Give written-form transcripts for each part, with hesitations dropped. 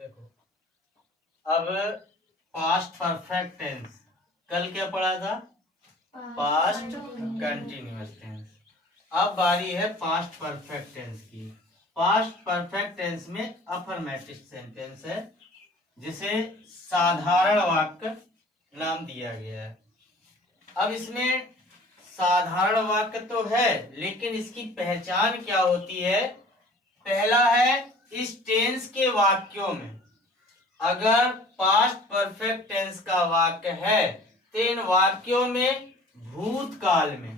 देखो, अब past perfect tense, कल क्या पढ़ा था? Past continuous tense. अब बारी है पास्ट परफेक्ट टेंस की। पास्ट परफेक्ट टेंस में अफर्मेटिव सेंटेंस है, जिसे साधारण वाक्य नाम दिया गया है। अब इसमें साधारण वाक्य तो है, लेकिन इसकी पहचान क्या होती है? पहला है, इस टेंस के वाक्यों में अगर पास्ट परफेक्ट टेंस का वाक्य है तो इन वाक्यों में भूतकाल में,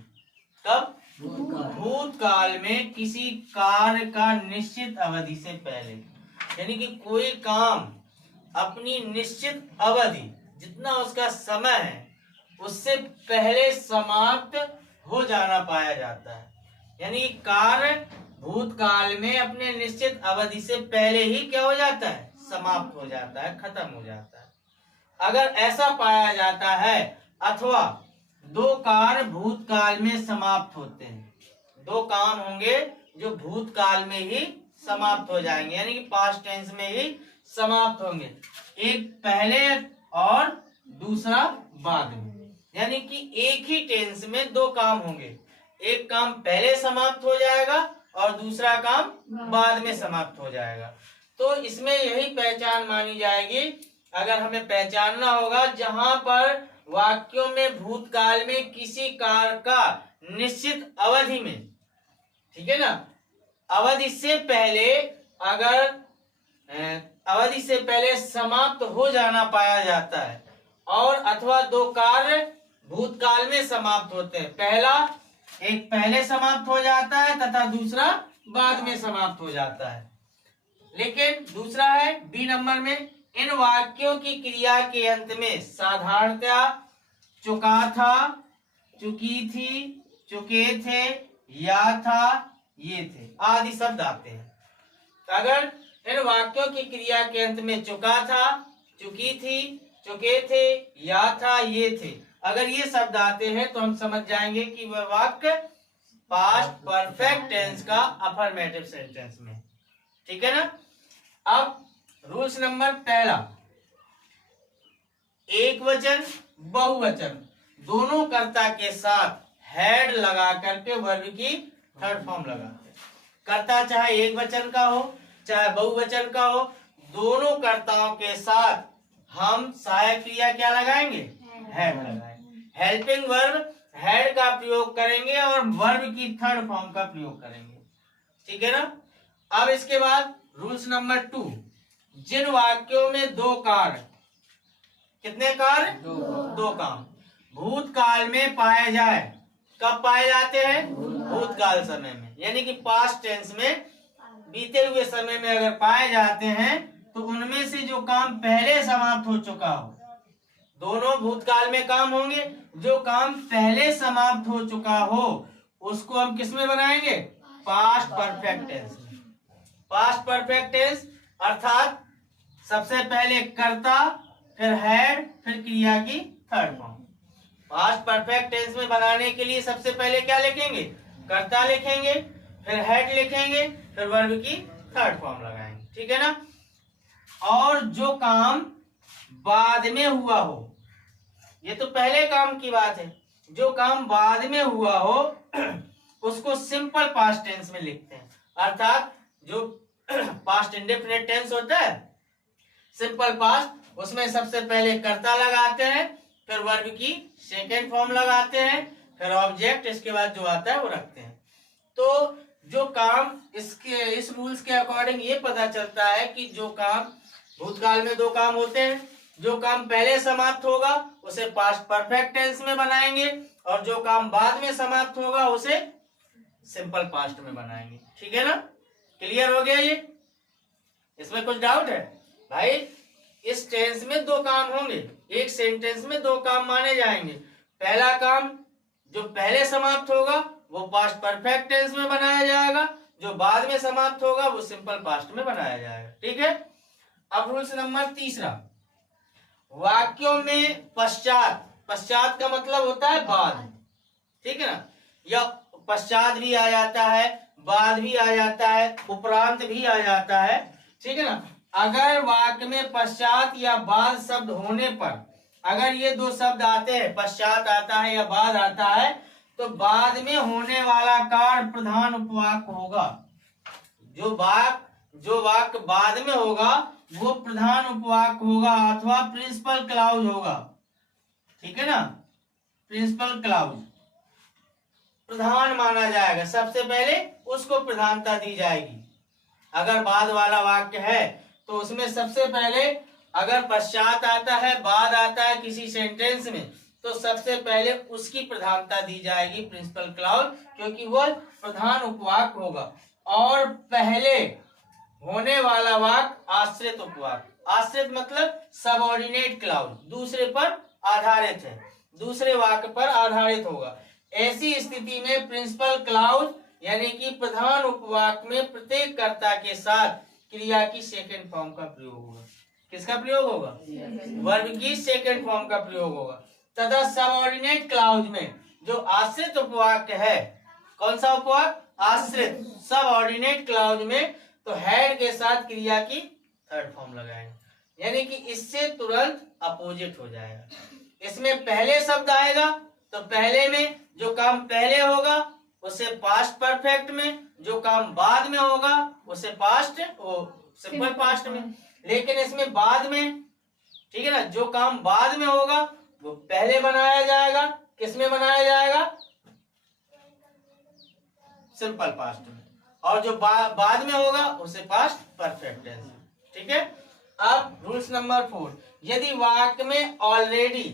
तब भूतकाल में किसी कार्य का निश्चित अवधि से पहले, यानी कि कोई काम अपनी निश्चित अवधि, जितना उसका समय है, उससे पहले समाप्त हो जाना पाया जाता है। यानी कार्य भूतकाल में अपने निश्चित अवधि से पहले ही क्या हो जाता है? समाप्त हो जाता है, खत्म हो जाता है। अगर ऐसा पाया जाता है, अथवा दो कार्य भूतकाल में समाप्त होते हैं, दो काम होंगे जो भूतकाल में ही समाप्त हो जाएंगे, यानी कि पास्ट टेंस में ही समाप्त होंगे, एक पहले और दूसरा बाद में। यानी कि एक ही टेंस में दो काम होंगे, एक काम पहले समाप्त हो जाएगा और दूसरा काम बाद में समाप्त हो जाएगा। तो इसमें यही पहचान मानी जाएगी। अगर हमें पहचानना होगा जहां पर वाक्यों में भूतकाल में किसी कार्य का निश्चित अवधि में, ठीक है ना, अवधि से पहले, अगर अवधि से पहले समाप्त हो जाना पाया जाता है, और अथवा दो कार्य भूतकाल में समाप्त होते हैं, पहला एक पहले समाप्त हो जाता है तथा दूसरा बाद में समाप्त हो जाता है। लेकिन दूसरा है बी नंबर में, इन वाक्यों की क्रिया के अंत में साधारणतया चुका था, चुकी थी, चुके थे, या था, ये थे आदि शब्द आते हैं। अगर इन वाक्यों की क्रिया के अंत में चुका था, चुकी थी, चुके थे, या था, ये थे, अगर ये शब्द आते हैं तो हम समझ जाएंगे कि वह वाक्य पास्ट परफेक्ट टेंस का अफर्मेटिव सेंटेंस में, ठीक है ना। अब रूल्स नंबर पहला, एक वचन बहुवचन दोनों कर्ता के साथ हेड लगा करके वर्ब की थर्ड फॉर्म लगाते हैं। कर्ता चाहे एक वचन का हो चाहे बहुवचन का हो, दोनों कर्ताओं के साथ हम सहायक क्रिया क्या लगाएंगे? हेड लगाएंगे। हेल्पिंग वर्ब हेड का प्रयोग करेंगे और वर्ब की थर्ड फॉर्म का प्रयोग करेंगे, ठीक है ना। अब इसके बाद रूल्स नंबर 2, जिन वाक्यों में दो कार्य, कितने कार्य? दो काम भूतकाल में पाए जाए, कब पाए जाते हैं? भूतकाल समय में, यानी कि पास्ट टेंस में, बीते हुए समय में अगर पाए जाते हैं तो उनमें से जो काम पहले समाप्त हो चुका हो, दोनों भूतकाल में काम होंगे, जो काम पहले समाप्त हो चुका हो उसको हम किस में बनाएंगे? पास्ट परफेक्ट टेंस में। पास्ट परफेक्ट टेंस अर्थात सबसे पहले कर्ता, फिर हेड, फिर क्रिया की third form. Past perfect tense में बनाने के लिए सबसे पहले क्या लिखेंगे? कर्ता लिखेंगे, फिर हेड लिखेंगे, फिर वर्ब की थर्ड फॉर्म लगाएंगे, ठीक है ना। और जो काम बाद में हुआ हो, ये तो पहले काम की बात है, जो काम बाद में हुआ हो उसको सिंपल पास्ट टेंस में लिखते हैं। अर्थात जो पास्ट इंडेफिनिट टेंस होता है, सिंपल पास्ट, उसमें सबसे पहले कर्ता लगाते हैं, फिर वर्ब की सेकेंड फॉर्म लगाते हैं, फिर ऑब्जेक्ट, इसके बाद जो आता है वो रखते हैं। तो जो काम, इस रूल्स के अकॉर्डिंग ये पता चलता है कि जो काम भूतकाल में दो काम होते हैं, जो काम पहले समाप्त होगा उसे पास्ट परफेक्ट टेंस में बनाएंगे, और जो काम बाद में समाप्त होगा उसे सिंपल पास्ट में बनाएंगे, ठीक है ना। क्लियर हो गया ये? इसमें कुछ डाउट है भाई? इस टेंस में दो काम होंगे, एक सेंटेंस में दो काम माने जाएंगे। पहला काम जो पहले समाप्त होगा वो पास्ट परफेक्ट टेंस में बनाया जाएगा, जो बाद में समाप्त होगा वो सिंपल पास्ट में बनाया जाएगा, ठीक है। अब रूल्स नंबर 3, वाक्यों में पश्चात, पश्चात का मतलब होता है बाद, ठीक है ना, या पश्चात भी आ जाता है, बाद भी आ जाता है, उपरांत भी आ जाता है, ठीक है ना। अगर वाक्य में पश्चात या बाद शब्द होने पर, अगर ये दो शब्द आते हैं, पश्चात आता है या बाद आता है, तो बाद में होने वाला कार्य प्रधान उपवाक्य होगा। जो वाक्य बाद में होगा वो प्रधान उपवाक्य होगा अथवा प्रिंसिपल क्लाउज होगा। ठीक है ना, प्रिंसिपल क्लाउज प्रधान माना जाएगा, सबसे पहले उसको प्रधानता दी जाएगी। अगर बाद वाला वाक्य है तो उसमें सबसे पहले, अगर पश्चात आता है, बाद आता है किसी सेंटेंस में, तो सबसे पहले उसकी प्रधानता दी जाएगी, प्रिंसिपल क्लाउज, क्योंकि वह प्रधान उपवाक्य होगा। और पहले होने वाला वाक्य आश्रित उपवाक्य, आश्रित मतलब सबऑर्डिनेट क्लाउज, दूसरे पर आधारित है, दूसरे वाक्य पर आधारित होगा। ऐसी स्थिति में प्रिंसिपल क्लाउज यानी कि प्रधान उपवाक्य में प्रत्येक कर्ता के साथ क्रिया की सेकंड फॉर्म का प्रयोग होगा। किसका प्रयोग होगा? वर्ब की सेकंड फॉर्म का प्रयोग होगा। तथा सबऑर्डिनेट क्लाउज में जो आश्रित उपवाक्य है, कौन सा उपवाक्य? आश्रित। सबऑर्डिनेट क्लाउज में तो हेड के साथ क्रिया की थर्ड फॉर्म लगाएंगे, यानी कि इससे तुरंत अपोजिट हो जाएगा। इसमें पहले शब्द आएगा तो पहले में जो काम पहले होगा उसे पास्ट परफेक्ट में, जो काम बाद में होगा उसे पास्ट सिंपल पास्ट में। लेकिन इसमें बाद में, ठीक है ना, जो काम बाद में होगा वो पहले बनाया जाएगा। किसमें बनाया जाएगा? सिंपल पास्ट में। और जो बाद में होगा उसे पास्ट परफेक्ट टेंस। ठीक है। अब रूल्स नंबर 4, यदि वाक्य में ऑलरेडी,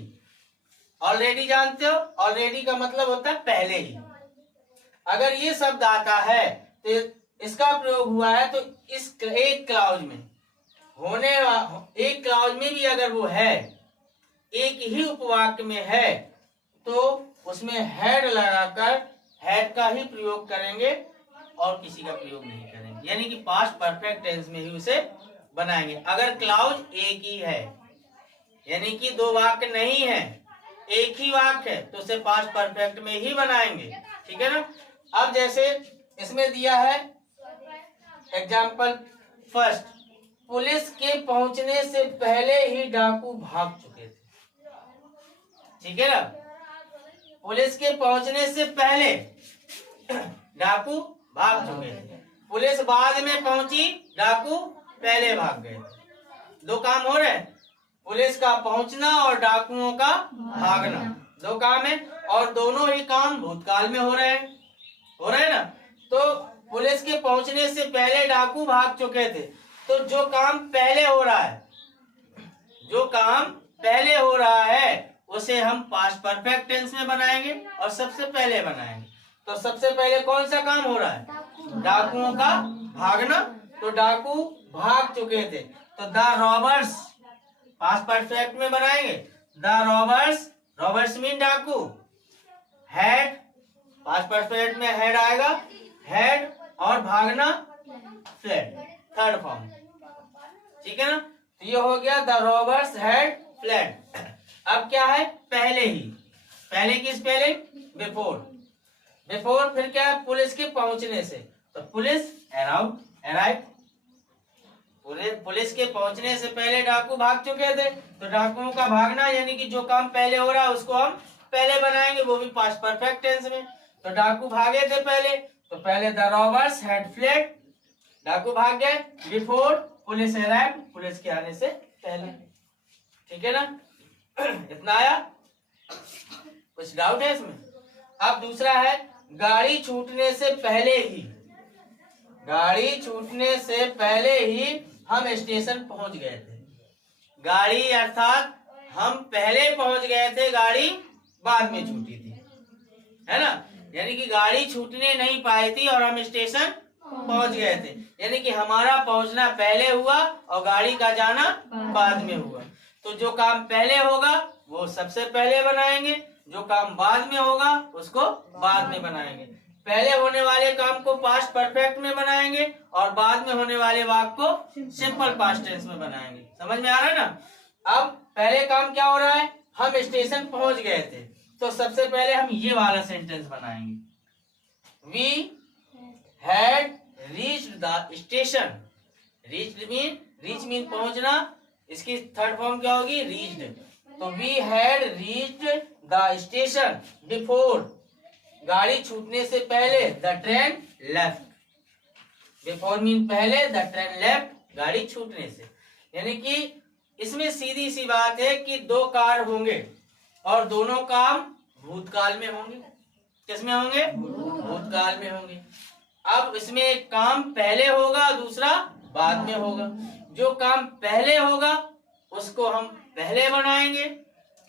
ऑलरेडी जानते हो, ऑलरेडी का मतलब होता है पहले ही, अगर ये शब्द आता है तो इसका प्रयोग हुआ है, तो इस एक क्लाउज में होने, एक क्लाउज में भी अगर वो है, एक ही उपवाक्य में है, तो उसमें हेड लगाकर हेड का ही प्रयोग करेंगे और किसी का प्रयोग नहीं करेंगे, यानी कि पास्ट परफेक्ट टेंस में ही उसे बनाएंगे। अगर क्लाउज एक ही है, यानी कि दो वाक्य नहीं है, एक ही वाक्य है, तो उसे पास्ट परफेक्ट में ही बनाएंगे। ठीक है ना। अब जैसे इसमें दिया है एग्जाम्पल फर्स्ट, पुलिस के पहुंचने से पहले ही डाकू भाग चुके थे। ठीक है ना, पुलिस के पहुंचने से पहले डाकू भाग चुके थे। पुलिस बाद में पहुंची, डाकू पहले भाग गए। दो काम हो रहे हैं, पुलिस का पहुंचना और डाकुओं का भागना, दो काम है, और दोनों ही काम भूतकाल में हो रहे हैं, ना। तो पुलिस के पहुंचने से पहले डाकू भाग चुके थे, तो जो काम पहले हो रहा है, जो काम पहले हो रहा है उसे हम पास्ट परफेक्ट टेंस में बनाएंगे और सबसे पहले बनाएंगे। तो सबसे पहले कौन सा काम हो रहा है? डाकुओं का भागना। तो डाकू भाग चुके थे, तो द रॉबर्स पास्ट परफेक्ट में बनाएंगे, द रॉबर्स, रॉबर्स मीन डाकू, हैड पास्ट परफेक्ट में हेड आएगा, हेड, और भागना फ्लेड, थर्ड फॉर्म। ठीक है ना। तो ये हो गया द रॉबर्स हैड फ्लेड। अब क्या है? पहले ही, पहले की स्पेलिंग बिफोर, बिफोर फिर क्या है? पुलिस के पहुंचने से, तो पुलिस अराइव, पुलिस के पहुंचने से पहले डाकू भाग चुके थे, तो डाकुओं का भागना, यानी कि जो काम पहले हो रहा है उसको हम पहले बनाएंगे, वो भी पास्ट परफेक्ट टेंस में। तो डाकू भागे थे पहले, तो पहले द रॉबर्स हैड फ्लेड, डाकू भाग गए, बिफोर पुलिस अराइव्ड, पुलिस के आने से पहले। ठीक है ना। इतना आया? कुछ डाउट है इसमें? अब दूसरा है, गाड़ी छूटने से पहले ही, गाड़ी छूटने से पहले ही हम स्टेशन पहुंच गए थे। गाड़ी अर्थात हम पहले पहुंच गए थे, गाड़ी बाद में छूटी थी, है ना। यानी कि गाड़ी छूटने नहीं पाई थी और हम स्टेशन पहुंच गए थे, यानी कि हमारा पहुंचना पहले हुआ और गाड़ी का जाना बाद में हुआ। तो जो काम पहले होगा वो सबसे पहले बनाएंगे, जो काम बाद में होगा उसको बाद में बनाएंगे। पहले होने वाले काम को पास्ट परफेक्ट में बनाएंगे और बाद में होने वाले वाक्य को सिंपल पास्ट टेंस में बनाएंगे। समझ में आ रहा है ना। अब पहले काम क्या हो रहा है? हम स्टेशन पहुंच गए थे, तो सबसे पहले हम ये वाला सेंटेंस बनाएंगे, we had reached the station. Reached mean reach mean पहुंचना, इसकी थर्ड फॉर्म क्या होगी? रीच्ड। तो we had reached the station before, गाड़ी छूटने से पहले, the train left. Before mean पहले, द ट्रेन लेफ्ट गाड़ी छूटने से। यानी कि इसमें सीधी सी बात है कि दो कार होंगे और दोनों काम भूतकाल में होंगे। किसमें होंगे? भूतकाल में होंगे। अब इसमें एक काम पहले होगा, दूसरा बाद में होगा। जो काम पहले होगा उसको हम पहले बनाएंगे,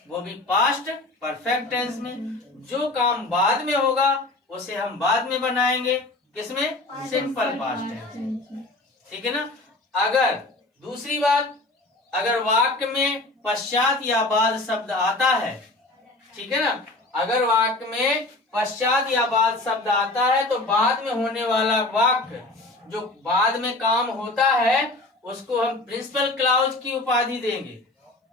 वो भी पास्ट परफेक्ट टेंस में। जो काम बाद में होगा उसे हम बाद में बनाएंगे, किसमें? Simple past tense. ठीक है ना। अगर दूसरी बात, अगर वाक्य में पश्चात या बाद शब्द आता है, ठीक है ना, अगर वाक्य में पश्चात या बाद शब्द आता है तो बाद में होने वाला वाक्य, जो बाद में काम होता है, उसको हम प्रिंसिपल क्लॉज की उपाधि देंगे,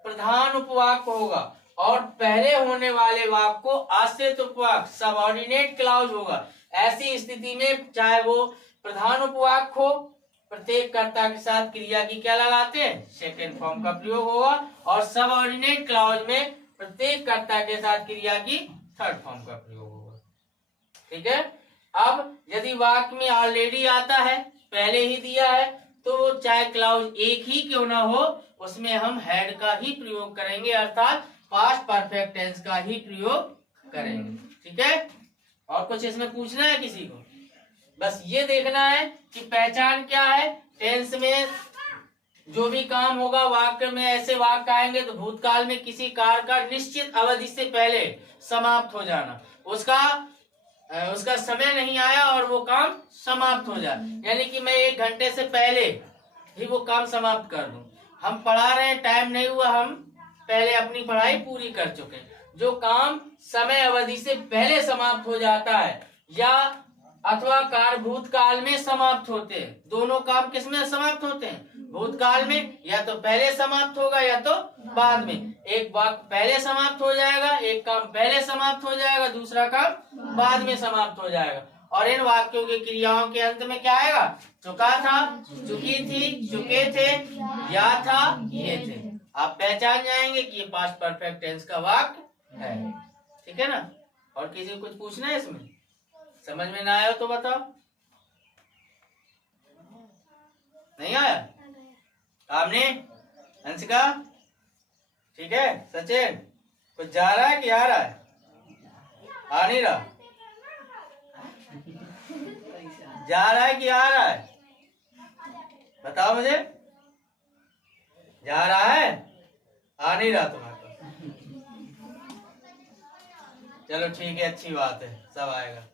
प्रधान उपवाक्य होगा। और पहले होने वाले वाक्य को आश्रित उपवाक्य, सबऑर्डिनेट क्लॉज होगा। ऐसी स्थिति में चाहे वो प्रधान उपवाक्य हो, प्रत्येक कर्ता के साथ क्रिया की क्या लगाते हैं? सेकेंड फॉर्म का प्रयोग होगा। और सबऑर्डिनेट क्लॉज में प्रत्येक कर्ता के साथ क्रिया की थर्ड फॉर्म का प्रयोग होगा। ठीक है। अब यदि वाक्य में ऑलरेडी आता है, पहले ही दिया है, तो वो चाहे क्लॉज एक ही क्यों ना हो, उसमें हम हैड का ही प्रयोग करेंगे, अर्थात पास्ट परफेक्ट टेंस का ही प्रयोग करेंगे। ठीक है। और कुछ इसमें पूछना है किसी को? बस ये देखना है कि पहचान क्या है। टेंस में जो भी काम होगा, वाक्य में ऐसे वाक्य आएंगे तो भूतकाल में किसी कार्य का निश्चित अवधि से पहले समाप्त हो जाना, उसका समय नहीं आया और वो काम समाप्त हो जाए। यानी कि मैं 1 घंटे से पहले ही वो काम समाप्त कर दूं। हम पढ़ा रहे हैं, टाइम नहीं हुआ, हम पहले अपनी पढ़ाई पूरी कर चुके। जो काम समय अवधि से पहले समाप्त हो जाता है या अथवा कार्य भूतकाल में समाप्त होते हैं, दोनों काम किसमें समाप्त होते हैं? भूतकाल में। या तो पहले समाप्त होगा या तो बाद में। एक वाक्य पहले समाप्त हो जाएगा, एक काम पहले समाप्त हो जाएगा, दूसरा काम बाद में समाप्त हो जाएगा। और इन वाक्यों की क्रियाओं के अंत में क्या आएगा? चुका था, चुकी थी, चुके थे, या था, ये थे। आप पहचान जाएंगे कि ये पास्ट परफेक्ट टेंस का वाक्य है। ठीक है ना। और किसी को कुछ पूछना है इसमें? समझ में ना आया तो बताओ। नहीं आया? आपने अंशिका? ठीक है। सचिन कुछ जा रहा है कि आ रहा है? आ नहीं रहा? जा रहा है कि आ रहा है? बताओ मुझे। जा रहा है? आ नहीं रहा तुम्हारे पास? चलो ठीक है, अच्छी बात है, सब आएगा।